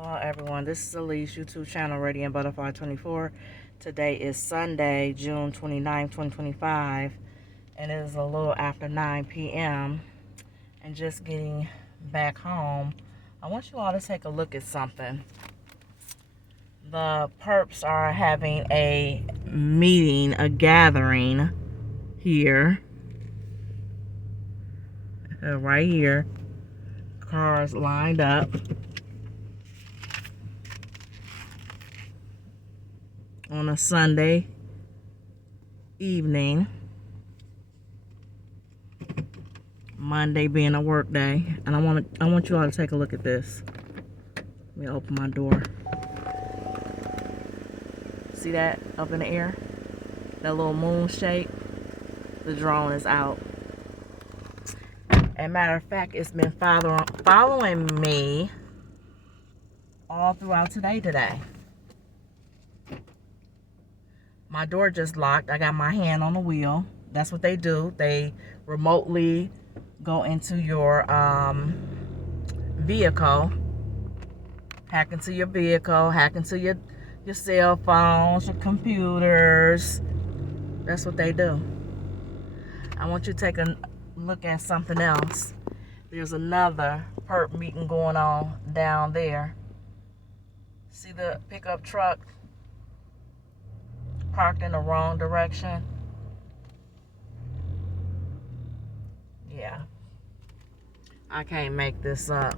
Hello everyone, this is Elise, YouTube channel Radiant Butterfly 24. Today is Sunday, June 29, 2025, and it is a little after 9 p.m. and just getting back home. I want you all to take a look at something. The Perps are having a meeting, a gathering here. Right here. Cars lined up. On a Sunday evening, Monday being a work day, and I want you all to take a look at this. Let me open my door. See that up in the air? That little moon shape? The drone is out. And matter of fact, it's been following me all throughout today. My door just locked. I got my hand on the wheel. That's what they do. They remotely go into your vehicle, hack into your vehicle, hack into your cell phones, your computers. That's what they do. I want you to take a look at something else. There's another Perp meeting going on down there. See the pickup truck parked in the wrong direction? Yeah. I can't make this up.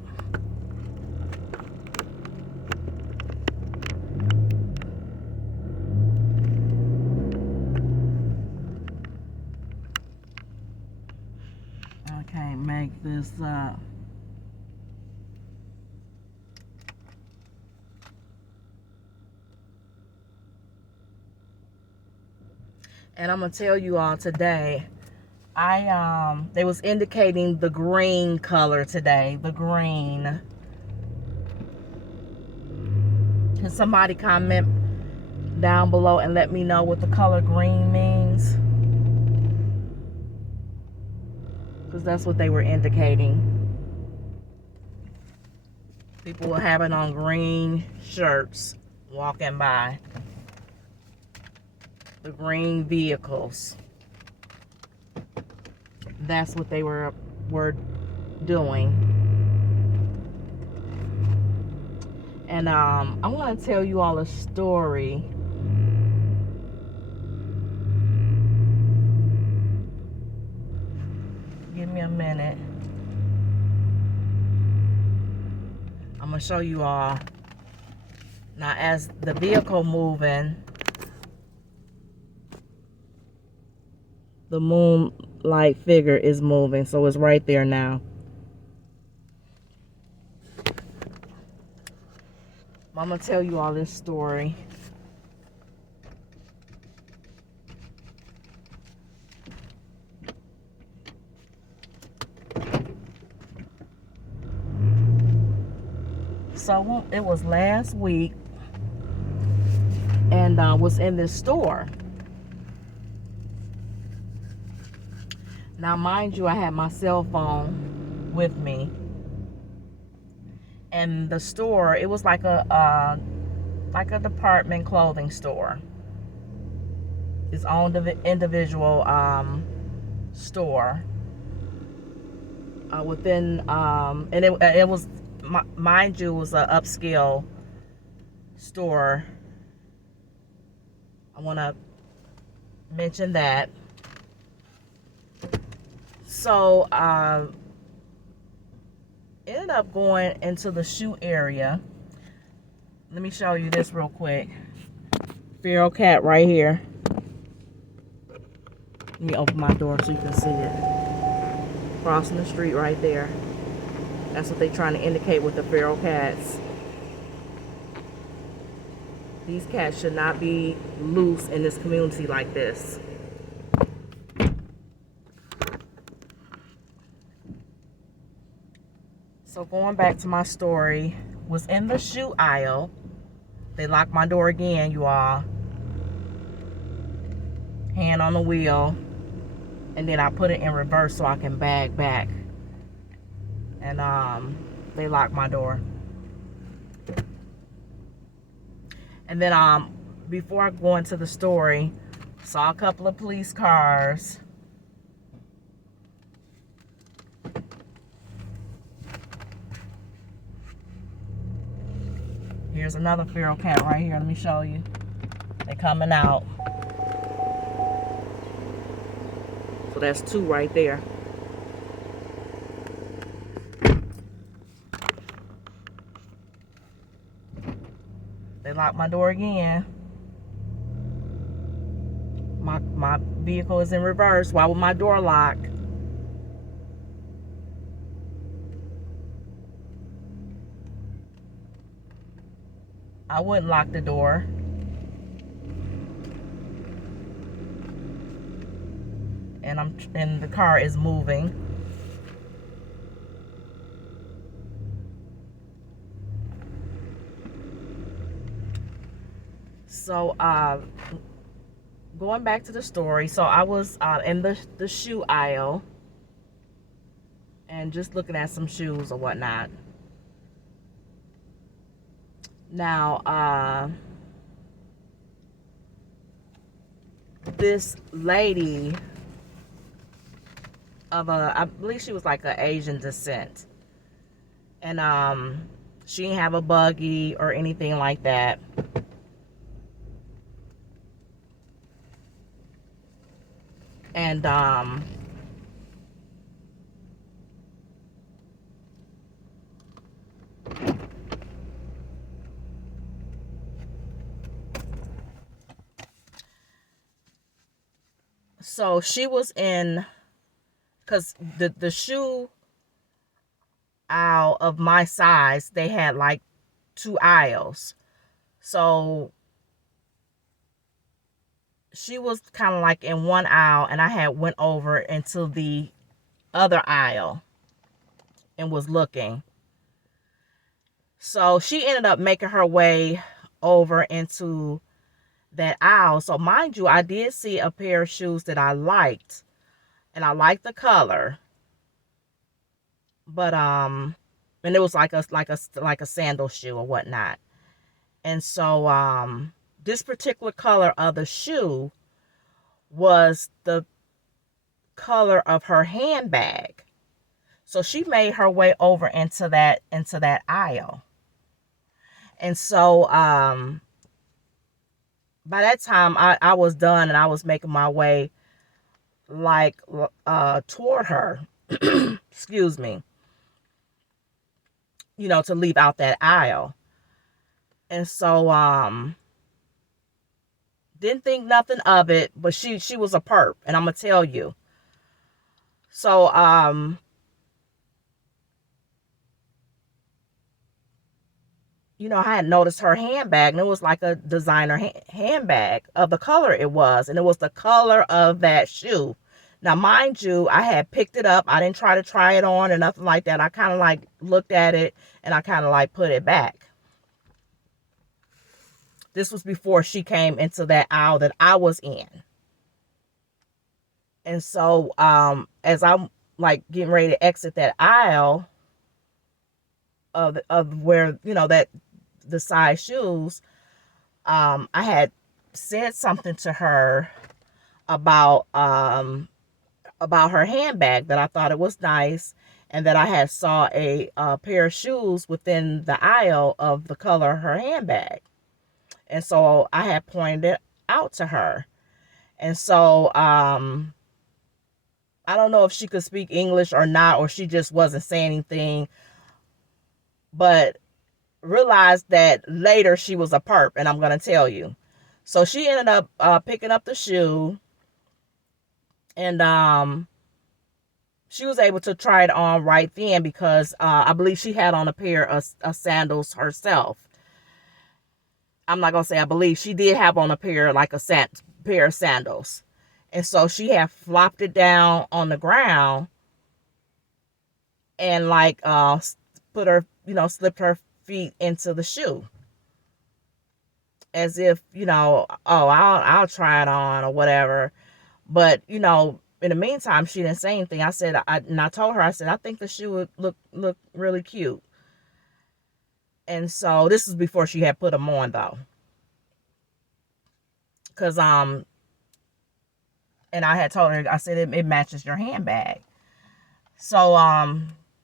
I can't make this up. And I'm gonna tell you all today, they was indicating the green color today, the green. Can somebody comment down below and let me know what the color green means? Because that's what they were indicating. People were having on green shirts walking by. The green vehicles. That's what they were doing. And I want to tell you all a story. Give me a minute. I'm gonna show you all. Now, as the vehicle moving, the moonlight figure is moving, so it's right there now. I'm gonna tell you all this story. So it was last week, and I was in this store. Now, mind you, I had my cell phone with me. And the store, it was like a department clothing store. Its own individual store. Within, and it was, mind you, it was an upscale store. I want to mention that. So, ended up going into the shoe area. Let me show you this real quick. Feral cat right here. Let me open my door so you can see it. Crossing the street right there. That's what they're trying to indicate with the feral cats. These cats should not be loose in this community like this. So going back to my story, was in the shoe aisle. They locked my door again, you all. Hand on the wheel. And then I put it in reverse so I can bag back. And they locked my door. And then before I go into the story, saw a couple of police cars. Here's another feral cat right here. Let me show you. They're coming out. So that's 2 right there. They locked my door again. My vehicle is in reverse. Why would my door lock? I wouldn't lock the door. And the car is moving. So going back to the story, so I was in the shoe aisle and just looking at some shoes or whatnot. Now this lady I believe she was like an Asian descent, and she didn't have a buggy or anything like that. And so she was in, because the shoe aisle of my size, they had like 2 aisles. So she was kind of like in one aisle, and I had went over into the other aisle and was looking. So she ended up making her way over into that aisle. So mind you, I did see a pair of shoes that I liked, and I liked the color. But and it was like a sandal shoe or whatnot. And so this particular color of the shoe was the color of her handbag. So she made her way over into that aisle. And so by that time I was done, and I was making my way like toward her. Excuse me. You know, to leave out that aisle. And so didn't think nothing of it, but she was a perp, and I'm gonna tell you. So you know, I had noticed her handbag, and it was like a designer handbag of the color it was, and it was the color of that shoe. Now, mind you, I had picked it up. I didn't try it on or nothing like that. I kind of like looked at it, and I kind of like put it back. This was before she came into that aisle that I was in. And so as I'm like getting ready to exit that aisle of where, you know, that the size shoes, I had said something to her about her handbag, that I thought it was nice, and that I had saw a pair of shoes within the aisle of the color of her handbag. And so I had pointed it out to her. And so I don't know if she could speak English or not, or she just wasn't saying anything, but realized that later she was a perp, and I'm going to tell you. So she ended up picking up the shoe, and she was able to try it on right then, because I believe she had on a pair of sandals herself. I'm not going to say I believe. She did have on a pair, like a pair of sandals. And so she had flopped it down on the ground and like put her, you know, slipped her feet into the shoe, as if, you know, oh, I'll try it on or whatever. But, you know, in the meantime, she didn't say anything. I said, and I told her, I said, I think the shoe would look really cute. And so this is before she had put them on, though. because and I had told her, I said it matches your handbag. So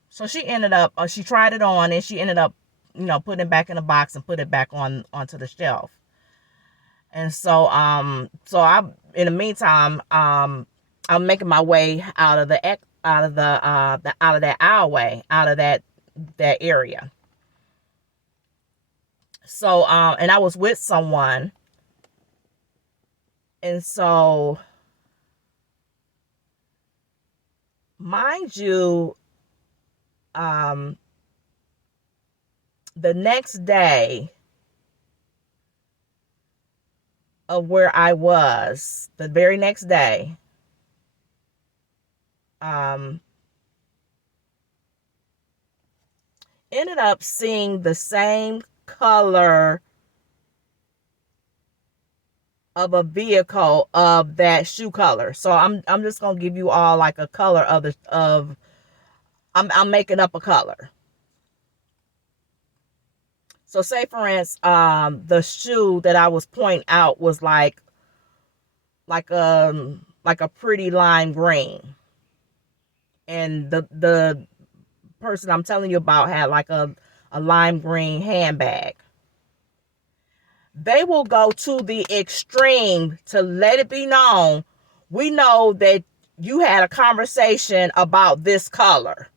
so she ended up she tried it on, and she ended up, you know, putting it back in the box and put it back onto the shelf. And so so I, in the meantime, I'm making my way out of that aisleway, out of that area. So and I was with someone, and so mind you, the next day of where I was, the very next day, ended up seeing the same color of a vehicle of that shoe color. So I'm just gonna give you all like a color of I'm making up a color. So say for instance, the shoe that I was pointing out was like a pretty lime green, and the person I'm telling you about had like a lime green handbag. They will go to the extreme to let it be known, we know that you had a conversation about this color.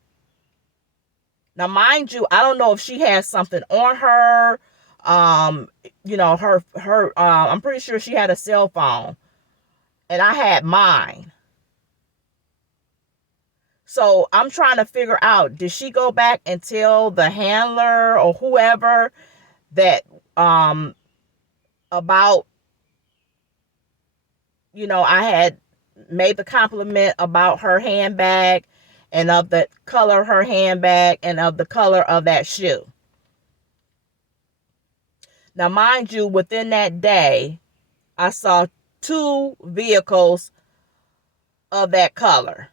Now, mind you, I don't know if she has something on her. You know, I'm pretty sure she had a cell phone, and I had mine. So I'm trying to figure out, did she go back and tell the handler or whoever that about, you know, I had made the compliment about her handbag and of the color of her handbag and of the color of that shoe. Now, mind you, within that day, I saw 2 vehicles of that color.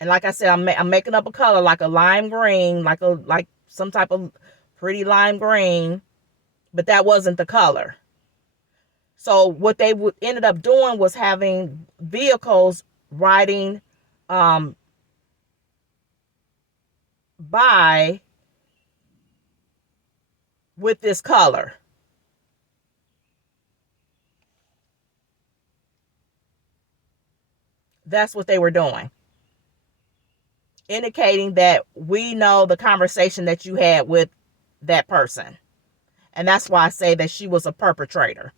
And like I said, I'm making up a color like a lime green, like some type of pretty lime green, but that wasn't the color. So what they ended up doing was having vehicles riding by with this color. That's what they were doing, indicating that we know the conversation that you had with that person. And that's why I say that she was a perpetrator.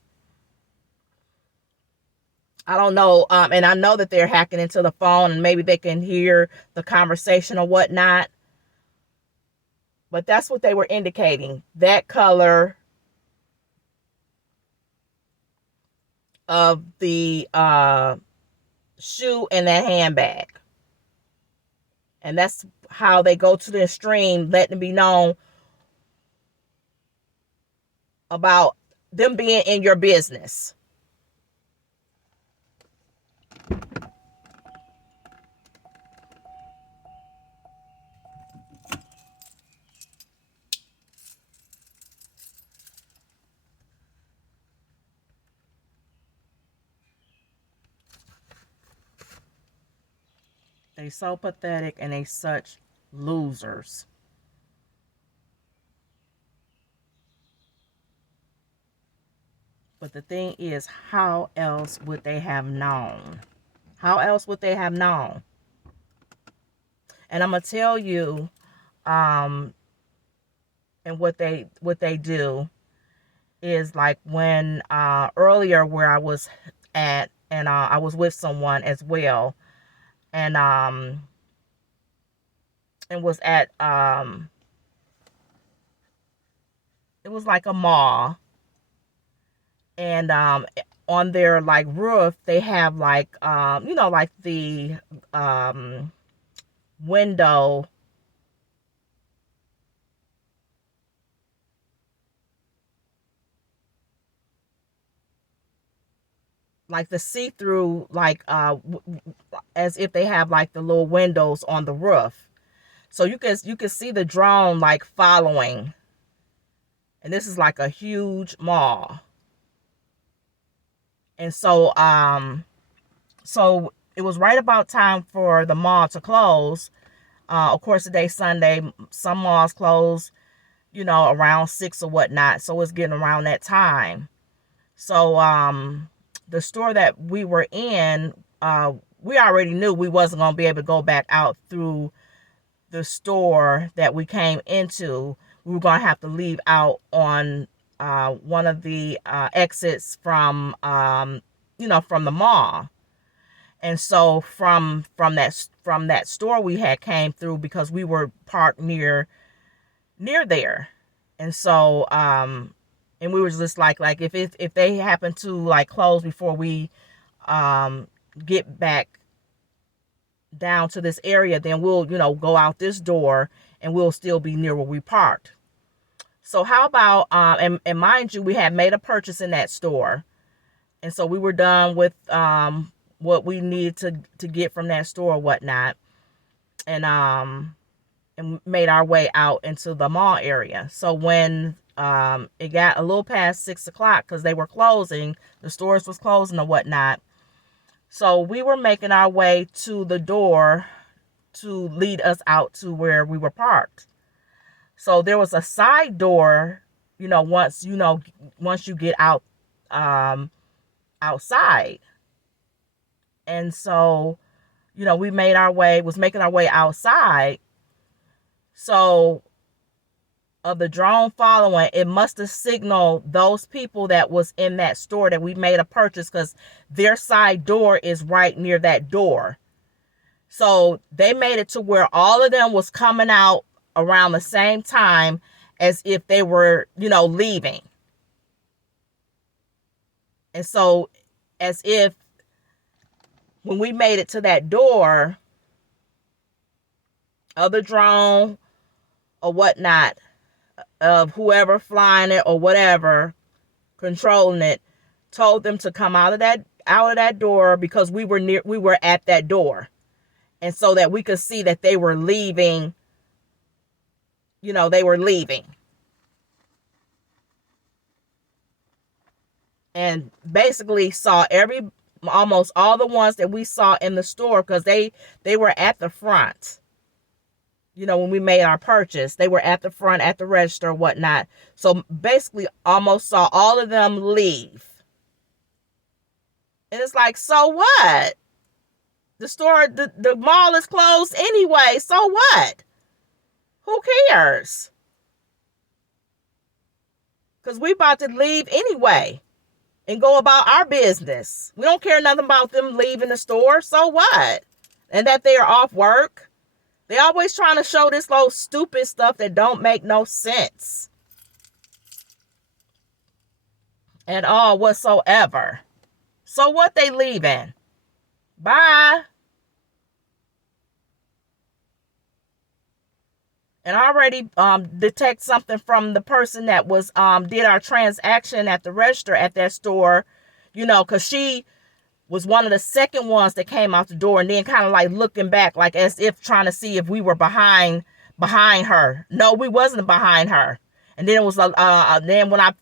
I don't know. And I know that they're hacking into the phone and maybe they can hear the conversation or whatnot. But that's what they were indicating. That color of the shoe and that handbag. And that's how they go to the extreme, letting it be known about them being in your business. They so pathetic and they such losers. But the thing is, how else would they have known? How else would they have known? And I'm gonna tell you, and what they do is like when earlier where I was at, and I was with someone as well, and was at it was like a mall, and on their like roof they have like you know, like the window, like the see-through, like as if they have like the little windows on the roof, so you can see the drone like following. And this is like a huge mall. And so it was right about time for the mall to close. Of course, today's Sunday. Some malls close, around 6 or whatnot. So it's getting around that time. So the store that we were in, we already knew we wasn't going to be able to go back out through the store that we came into. We were going to have to leave out on one of the exits from from the mall. And so from that store we had came through, because we were parked near there. And so and we were just like if they happen to like close before we get back down to this area, then we'll go out this door and we'll still be near where we parked. So how about and mind you, we had made a purchase in that store, and so we were done with what we needed to get from that store or whatnot, and made our way out into the mall area. So when it got a little past 6 o'clock, because they were closing, the stores was closing or whatnot, so we were making our way to the door to lead us out to where we were parked. So there was a side door, once you get out outside. And so, we was making our way outside. So of the drone following, it must have signaled those people that was in that store that we made a purchase, because their side door is right near that door. So they made it to where all of them was coming out around the same time, as if they were, leaving. And so as if when we made it to that door, other drone or whatnot, of whoever flying it or whatever controlling it, told them to come out of that door, because we were at that door, and so that we could see that they were leaving. They were leaving, and basically saw almost all the ones that we saw in the store, because they were at the front. When we made our purchase, they were at the front at the register or whatnot. So basically almost saw all of them leave. And it's like, so what? The mall is closed anyway. So what? Who cares? Because we about to leave anyway and go about our business. We don't care nothing about them leaving the store. So what? And that they are off work. They always trying to show this little stupid stuff that don't make no sense at all whatsoever. So what, they leaving? Bye. And I already detect something from the person that was did our transaction at the register at that store, because she was one of the second ones that came out the door, and then kind of like looking back, like as if trying to see if we were behind her. No, we wasn't behind her. And then it was then when I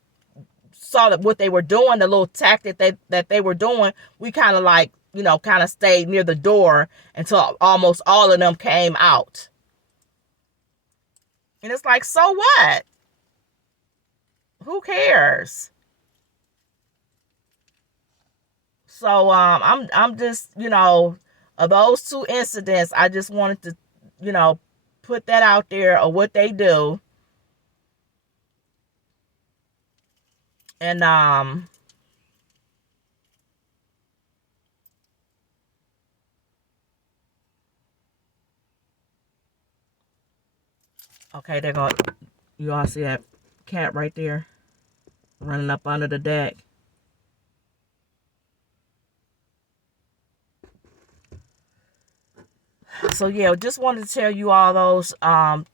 saw that what they were doing, the little tactic that they were doing, we kind of like kind of stayed near the door until almost all of them came out. And it's like, so what? Who cares? So I'm just, of those two incidents, I just wanted to, put that out there of what they do. And okay, you all see that cat right there running up under the deck. So yeah, just wanted to tell you all those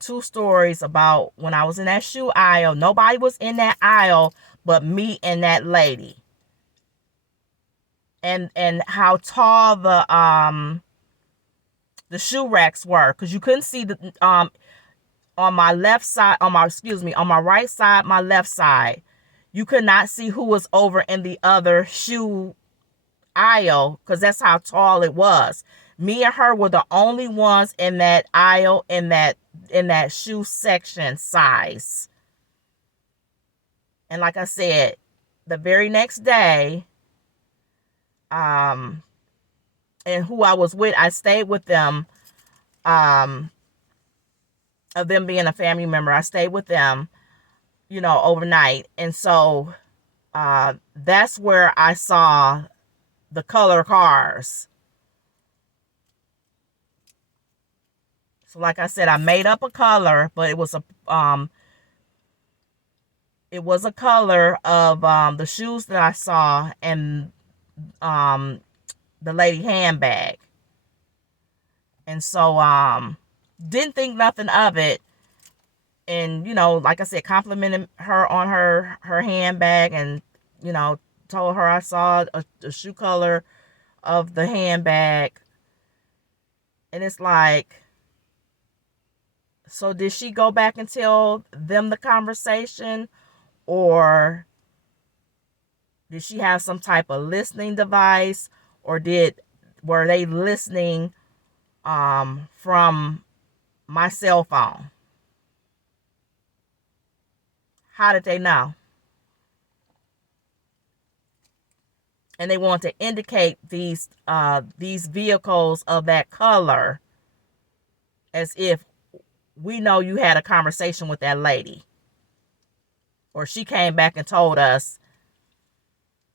two stories about when I was in that shoe aisle. Nobody was in that aisle but me and that lady. And how tall the shoe racks were, because you couldn't see the on my left side, on my right side, my left side, you could not see who was over in the other shoe aisle, because that's how tall it was. Me and her were the only ones in that aisle, in that shoe section size. And like I said, the very next day, and who I was with, I stayed with them, of them being a family member. I stayed with them, overnight. And so that's where I saw the color cars. So like I said, I made up a color, but it was a color of the shoes that I saw, and the lady handbag. And so didn't think nothing of it. And like I said, complimented her on her handbag, and told her I saw a shoe color of the handbag. And it's like, so did she go back and tell them the conversation, or did she have some type of listening device, or were they listening from my cell phone? How did they know? And they want to indicate these vehicles of that color, as if we know you had a conversation with that lady, or she came back and told us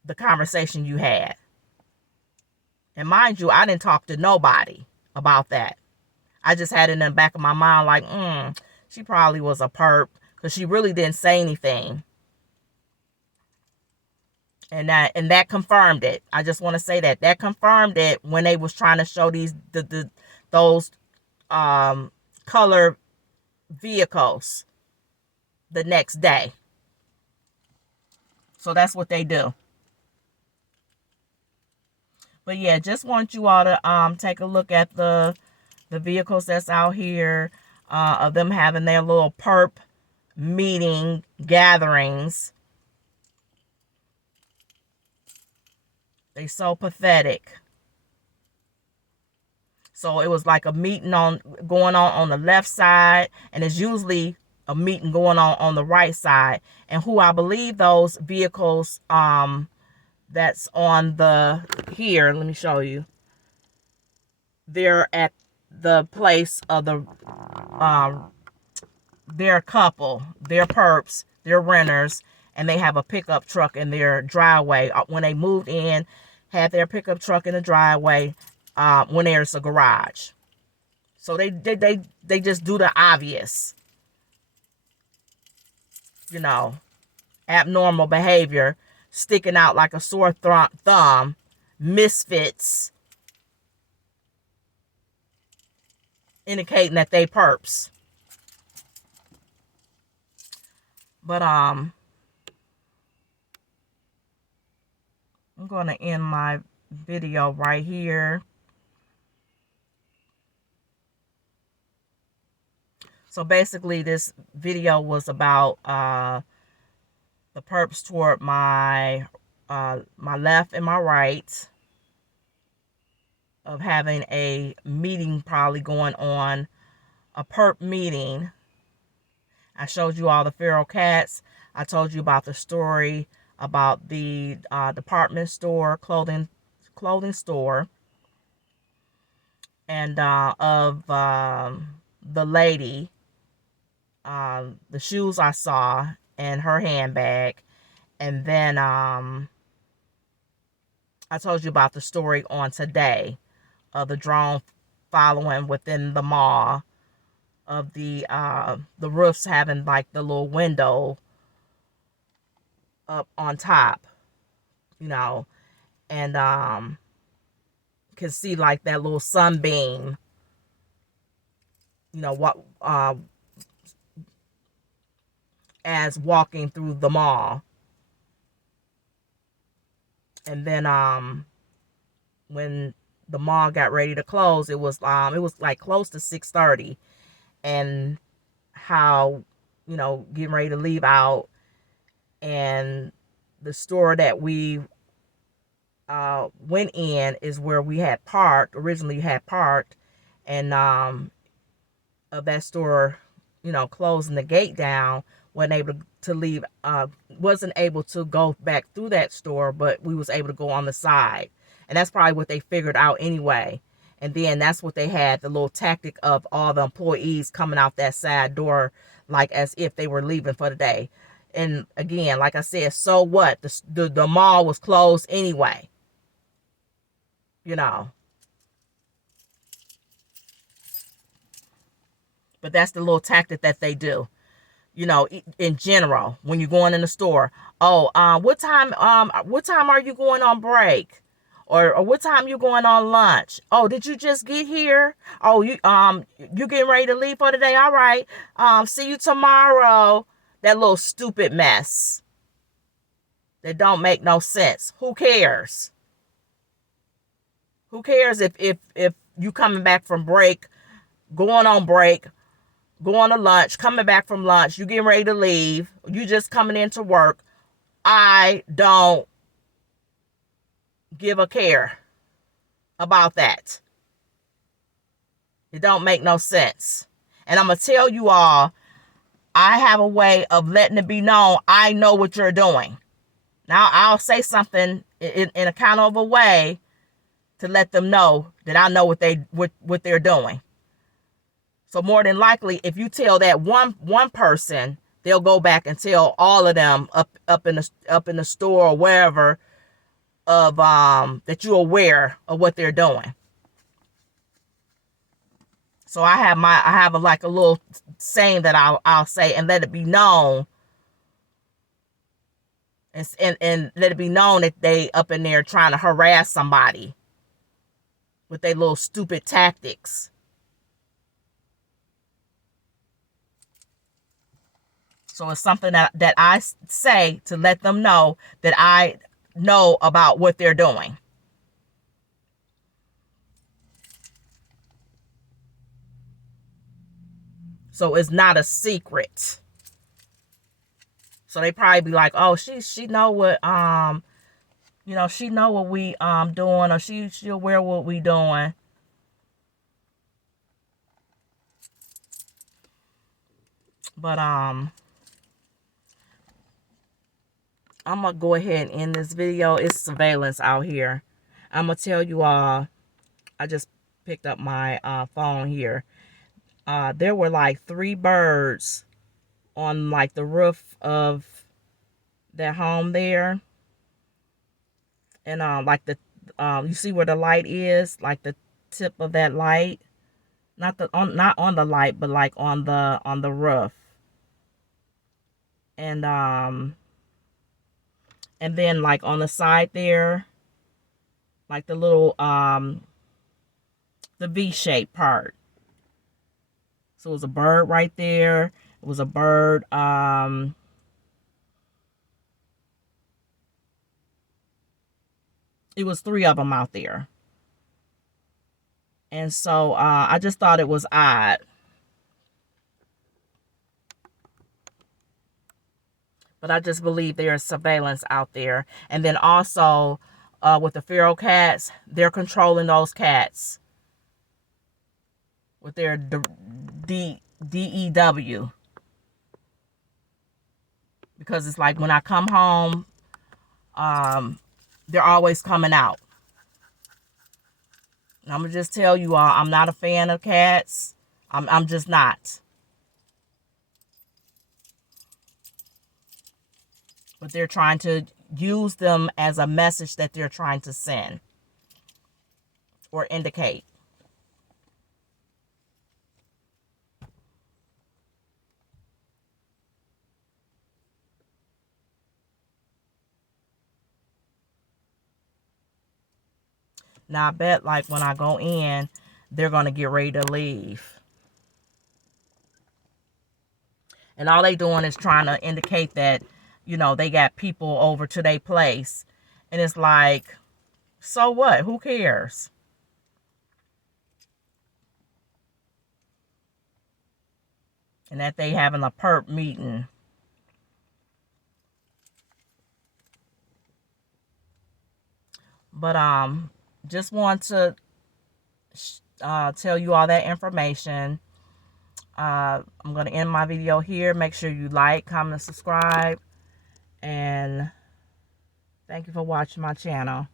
the conversation you had. And mind you, I didn't talk to nobody about that. I just had it in the back of my mind like, she probably was a perp, because she really didn't say anything. And that confirmed it. I just want to say that confirmed it when they was trying to show those color vehicles the next day. So that's what they do. But yeah, just want you all to take a look at the vehicles that's out here, of them having their little perp meeting gatherings. They so pathetic. So it was like a meeting going on the left side, and it's usually a meeting going on the right side. And who I believe those vehicles that's on the here, let me show you. They're at the place of they're a couple, they're perps, they're renters, and they have a pickup truck in their driveway. When they moved in, had their pickup truck in the driveway, when there's a garage. So they just do the obvious, abnormal behavior, sticking out like a sore thumb, misfits, indicating that they perps. But I'm going to end my video right here. So basically, this video was about the perps toward my left and my right, of having a meeting probably going on, a perp meeting. I showed you all the feral cats. I told you about the story about the department store, clothing store, and of the lady, the shoes I saw, and her handbag. And then I told you about the story on today of the drone following within the mall, of the roofs having like the little window up on top, and can see like that little sunbeam, what as walking through the mall. And then when the mall got ready to close, it was like close to 6:30, and how getting ready to leave out, and the store that we went in is where we had parked, originally had parked, and of that store, you know, closing the gate down, wasn't able to leave, wasn't able to go back through that store, but we was able to go on the side. And that's probably what they figured out anyway. And then that's what they had, the little tactic of all the employees coming out that side door, like as if they were leaving for the day. And again, like I said, so what? The mall was closed anyway. You know. But that's the little tactic that they do. You know, in general, when you're going in the store. Oh, what time are you going on break? Or what time you going on lunch? Oh, did you just get here? Oh, you getting ready to leave for the day? All right. See you tomorrow. That little stupid mess that don't make no sense. Who cares? Who cares if you coming back from break, going on break, going to lunch, coming back from lunch, you getting ready to leave, you just coming into work. I don't give a care about that. It don't make no sense. And I'm going to tell you all, I have a way of letting it be known I know what you're doing. Now, I'll say something in a kind of a way to let them know that I know what they're doing. So more than likely, if you tell that one person, they'll go back and tell all of them up in the store or wherever of that you're aware of what they're doing. So I have a little saying that I'll say and let it be known, and let it be known that they up in there trying to harass somebody with their little stupid tactics. So it's something that I say to let them know that I know about what they're doing. So it's not a secret. So they probably be like, oh, she know what she know what we doing, or she aware what we doing. But I'm gonna go ahead and end this video. It's surveillance out here. I'm gonna tell you all, I just picked up my phone here. There were like 3 birds on like the roof of that home there. And like you see where the light is, like the tip of that light, not on the light, but like on the roof. And then like on the side there, like the little the V-shaped part. So it was a bird right there. It was a bird it was 3 of them out there. And so I just thought it was odd. But I just believe there is surveillance out there. And then also with the feral cats, they're controlling those cats with their DEW. Because it's like when I come home, they're always coming out. And I'm going to just tell you all, I'm not a fan of cats. I'm just not. But they're trying to use them as a message that they're trying to send or indicate. Now I bet like when I go in, they're going to get ready to leave. And all they doing is trying to indicate that, they got people over to their place. And it's like, so what? Who cares? And that they having a perp meeting. But just want to tell you all that information. I'm going to end my video here. Make sure you like, comment, and subscribe. And thank you for watching my channel.